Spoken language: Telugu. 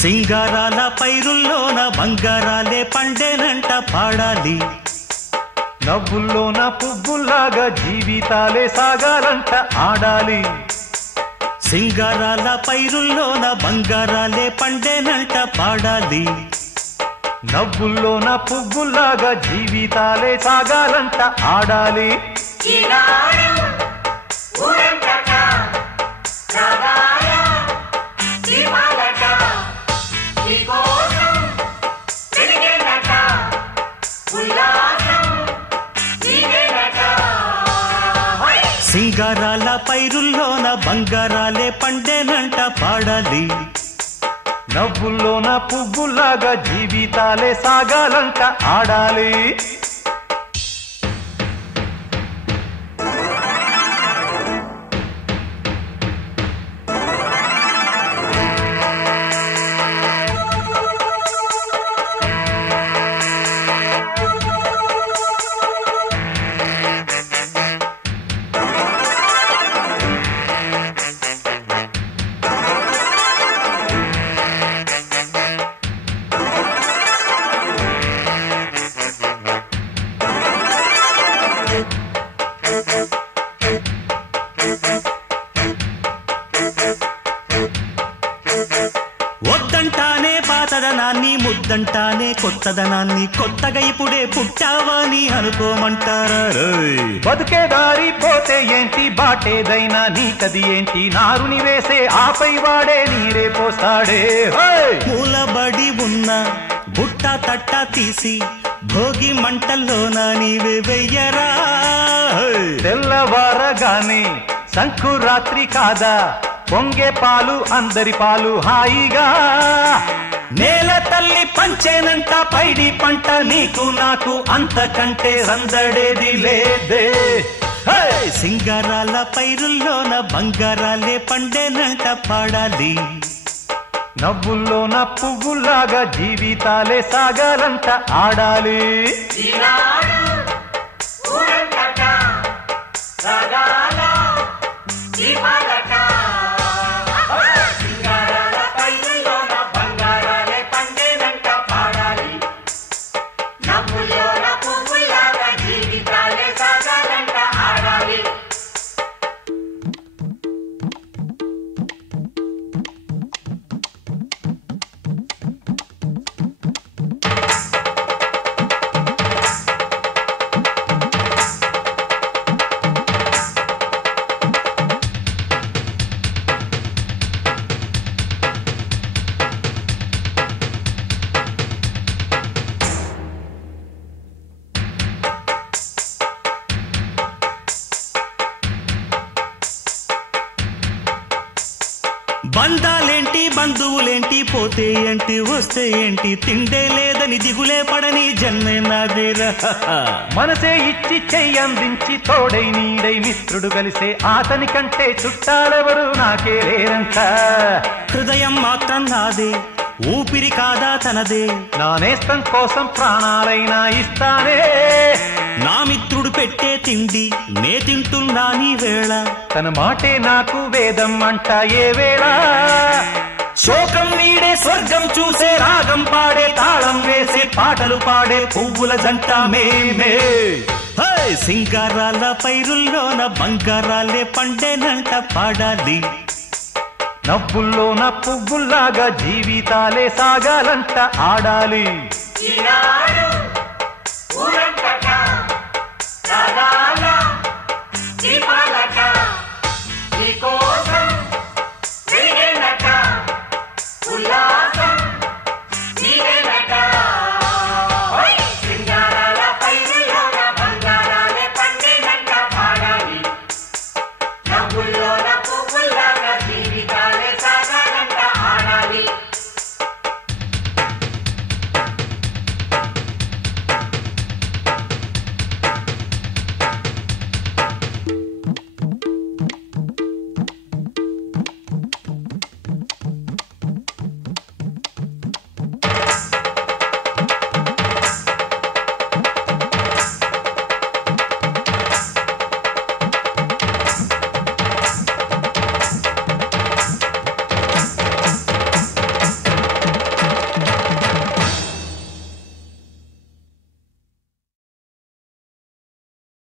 సింగారాల పైరుల్లోన బంగారాలే పండేనంట పాడాలి. నవ్వుల్లోన పువ్వుల్లాగా జీవితాలే సాగాలంట ఆడాలి. సింగారాల పైరుల్లోన బంగారాలే పండేనంట పాడాలి. నవ్వుల్లోన పువ్వుల్లాగా జీవితాలే సాగాలంట ఆడాలి. సింగారాల పైరుల్లోన బంగారాలే పండేనంట పాడాలి. నవ్వుల్లోన పువ్వుల్లాగా జీవితాలే సాగాలంట ఆడాలి. వద్దంటానే పాతదనాన్ని, ముద్దంటానే కొత్తదనాన్ని, కొత్తగా ఇప్పుడే పుట్టావని అనుకోమంటారా? బతుకే దారి పోతే ఏంటి, బాటేదైనా నీకది ఏంటి, నారుని వేసే ఆపై వాడే నీరే పోస్తాడే. మూలబడి ఉన్న బుట్ట తట్ట తీసి భోగి మంటల్లోన నీవే వెయ్యరా. తెల్లవారగానే సంకురాత్రి కాదా, పొంగే పాలు అందరి పాలు హాయిగా. నేల తల్లి పంచేనంట పైడి పంట, నీకు నాకు అంతకంటే సందడేది లేదే. సింగారాల పైరుల్లోన బంగారాలే పండేనంట పాడాలి. నవ్వుల్లోన పువ్వుల్లాగా జీవితాలే సాగాలంట ఆడాలి. బంధాలేంటి బంధువులేంటి, పోతే ఏంటి వస్తే ఏంటి, తిండే లేదని దిగులే పడని జన్మే నాదేరా. మనసే ఇచ్చి చెయ్యందించి తోడై నీడై మిత్రుడు కలిసే అతని కంటే చుట్టాలెవరు నాకే లేరంట. హృదయం మాత్రం నాదే, ఊపిరి కాదా తనదే, నా నేస్తం కోసం ప్రాణాలైనా ఇస్తానే. నా మిత్రుడు పెట్టే తిండి నే తింటున్నా నీ వేళ, తన మాటే నాకు వేదం అంట ఏ వేళ. శోకం వీడే స్వర్గం చూసే, రాగం పాడే తాళం వేసే, పాటలు పాడే పువ్వుల జంట మేమే. సింగారాల పైరుల్లోన బంగారాలే పండేనంట పాడాలి. నవ్వుల్లోన పువ్వుల్లాగా జీవితాలే సాగాలంట ఆడాలి.